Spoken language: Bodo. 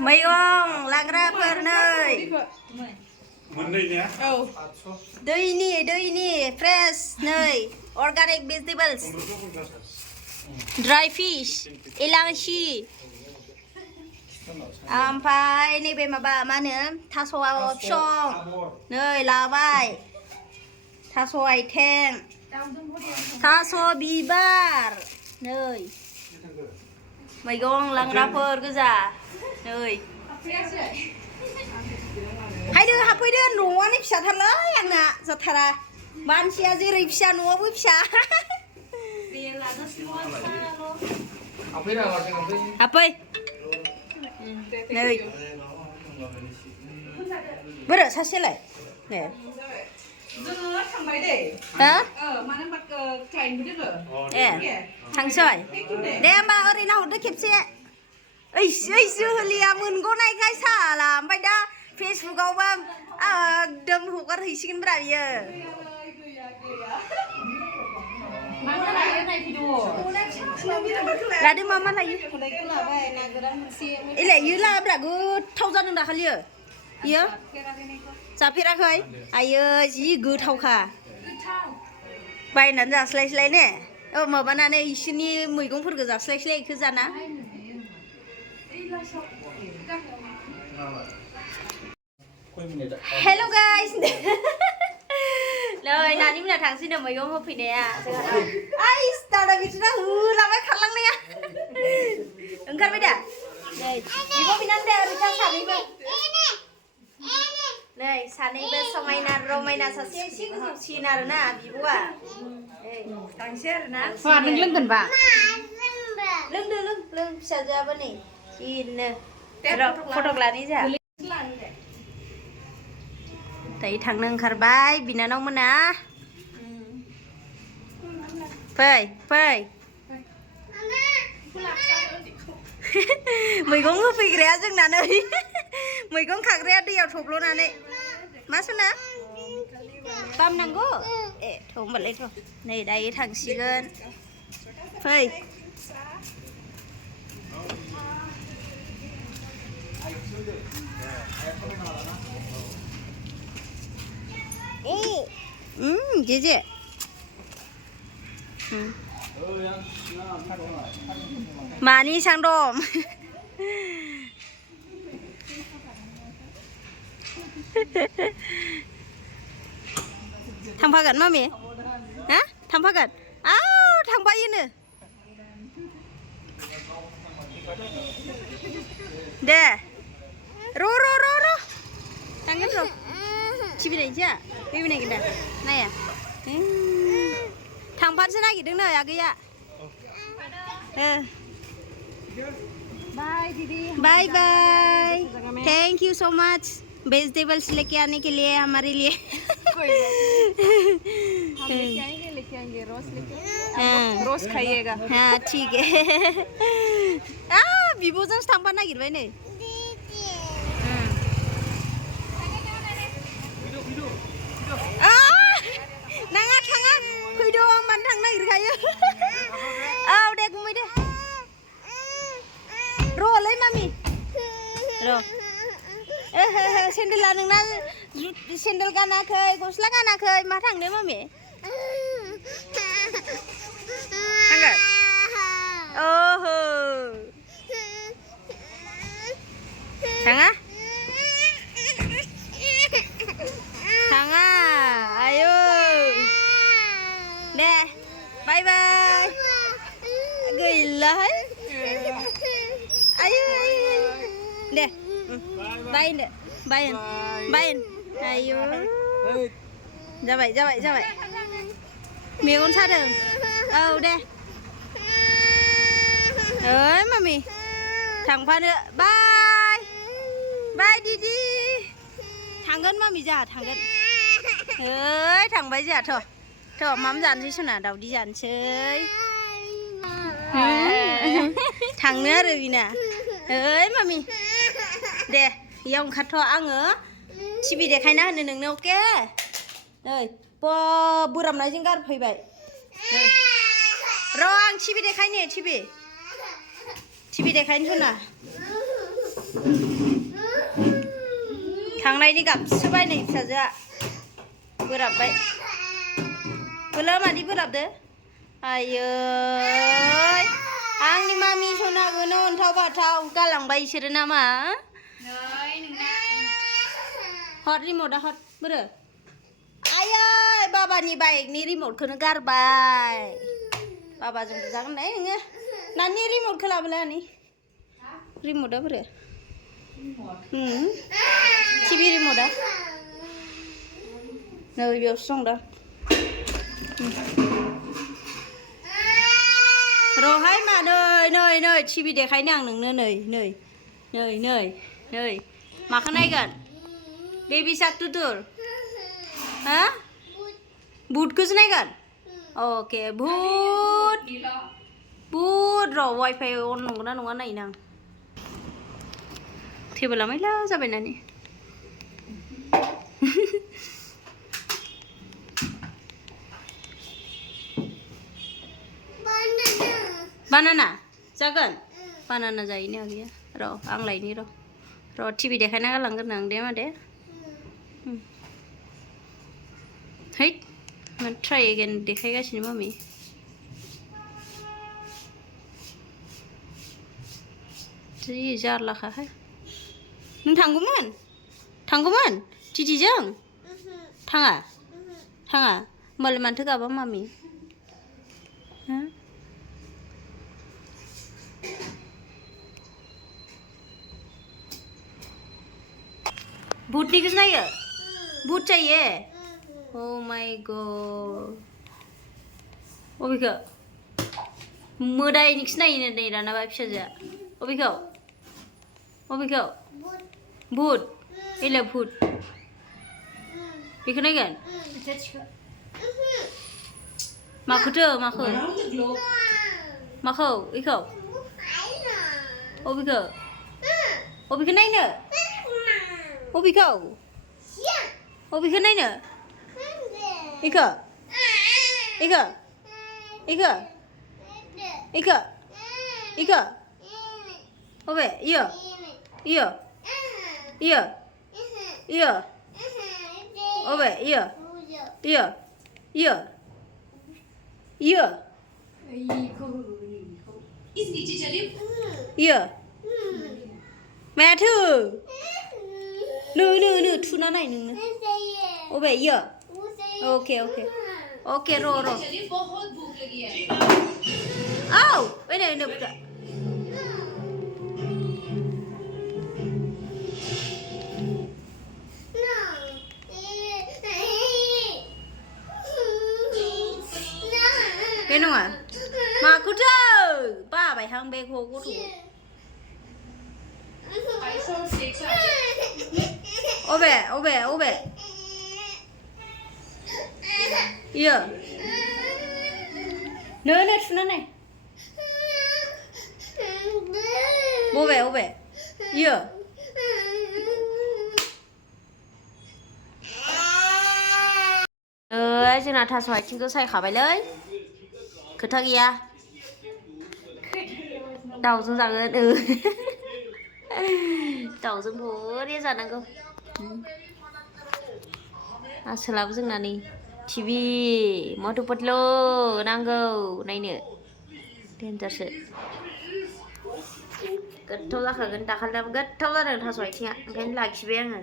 मैगं लाग्राफोर नै दैनि फ्रेश नै अर्गानिक भेजिटेबल्स ड्राई फिश इलांसि ओमफ्राय नैबे माबा मा होनो थास' बिसं नै लाबाय थास' आइथें थास' बिबार नै मैगं लांग्राफोर गोजा नै हायदो हाबफैदो न'आनो फिसाथारलै आंना जाथारा मानसिया जेरै फिसा न'आवबो फिसा हाबफै नै बोरो सासेलाय दे जोङो थांबाय दे हा मानो होनबा क्लाइन्टबो दोङो ए थांसै दे होमबा ओरैनो हरदो खेबसे ओइसो होलिया मोनग'नायखाय साला ओमफ्राय दा फेसबुकआवबा एकदम हगारहैसिगोन ब्रा बियो लादो मा लायो एलाय इयो लाब्रा गोथाव जादों दाखालियो इयो जाफेराखै आयो जि गोथावखा बायनानै जास्लायस्लाय ने माबानानै इसोरनि मैगंफोरखौ जास्लायस्लाय इखौ जाना हेल' गाइस नै नानि मोना थांसै नो मैगं होफैनाया आइस दादा बिदिनो होलाबाय खारलांनाया ओंखारबाय दा नै बिब' बिनानै दे ओरैजा सानैबो नै सानैबो समायना रमायना सासे एसे गोजौसिन आरोना बिब'आ थांसै आरोना नों लोंगोनबा लोंदो लों फिसाजोआबो नै इनो फटक लानि जा दायो थांनो ओंखारबाय बिनानाव मोना फै मैगं होफैग्राया जोंना नै मैगं खाग्राया दैयाव थब्ल'नानै मा सना बाम नांगौ ए थ' होमबालाय थ' नै दायो थांसिगोन फै जेजे मानि sang dom थांफागोन मामि हा थांफागोन आव थांफायोनो दे र' थांगोन र' टिभि नायनोसै टिभि नायगोन दा नाया थांफानोसो नागिरदों नै आगैया bye bye thank you so much vegetables लेके आने के लिए हमारे लिए लेके आएंगे रोज खाइएगा हाँ ठीक है बिब'जोंसो थांफा नागिरबाय नै नाङा थाङा फैद' होनबानो थांनो नागिरखायो औ दे गुमै दे र'लै मामि र' सेन्देला नोंना सेन्देल गानाखै गस्ला गानाखै मा थांनो मामि थांगोन ओहो थाङा ayo deh bye bye gila ayo deh bye deh bye ayo जाबाय मेगन सादों औ दे ओइ मामि थांफानो बाय दिदि थांगोन मामि जोंहा थांगोन ओइ थांबाय जोंहाथ' माम जानोसै सना दावदै जानोसै थांनो आरो बिना ओइ मामि दे इयाव ओंखारथ' आङो टिभि देखायना होनो नोंनो अके नै बोराबनायजों गारफैबाय र' आं टिभि देखायनो टिभि देखायनो सना थांनायनि गाबसो बायनाय फिसाजोआ बोराबबाय बोला मादि बोराबदो आयै आंनि मामि सनाखौनो अन्थाव बाथाव गालांबाय इसोरो नामा हर रिमटआ हर बोरो आयै बाबानि बाइकनि रिमटखौनो गारबाय बाबाजों बुजागोन नाय नोङो नानि रिमटखौ लाबोला नानि रिमटआ बोरो टिभि रिमटआ नै बेयावसो दं दा रहाय मा नै टिभि देखायनो आं नोंनो नै माखौ नायगोन बेबि शार्क टुटुर हा भुटखौसो नायगोन अके भुट र' वाइफाइ अन नंगौना नङा नायनो आं टेबोला मैला जाबाय नानि बानाना जागोन बानाना जायोनो गैया र' आं लायनि र' टिभि देखायना गालांगोन आं दे मा दे है ट्राइ एगेन देखायगासिनो मामि जि जारलाखाहाय नों थांगौमोन टिटिजों थाङा होमबालाय मानोथो गाबा मामि भुटनिखौसो नायो भुट चाहिए ओ माय गॉड अबेखौ मोदायनिखौसो नायो नै दानाबा फिसाजोआ अबेखौ भुट एला भुट बेखौ नायगोन माखौ बेखौ अबेखौ नायनो अबेखौ नायनो इखौ अबे इयो अबे इयो माथो नो थुना नाय नोंनो अबे इयो ओके र' औ ओइनो बुदा बे नङा माखौथो बाबायहां बे गथ' अबे इयो नो थुना नाय बबे इयो जोंना थास' आथिंखौ सायखाबायलै खोथा गैया दाउजों जागोन दाउजों बरिया जानांगौ आसोलाबो जोंना नै टिभि मटु पतलु नांगौ नायनो देन्जारसो गोथाव जाखागोन दाखालिनाबो गोथाव जादों थास' आथिङा ओंखायनो लाखिबाय आङो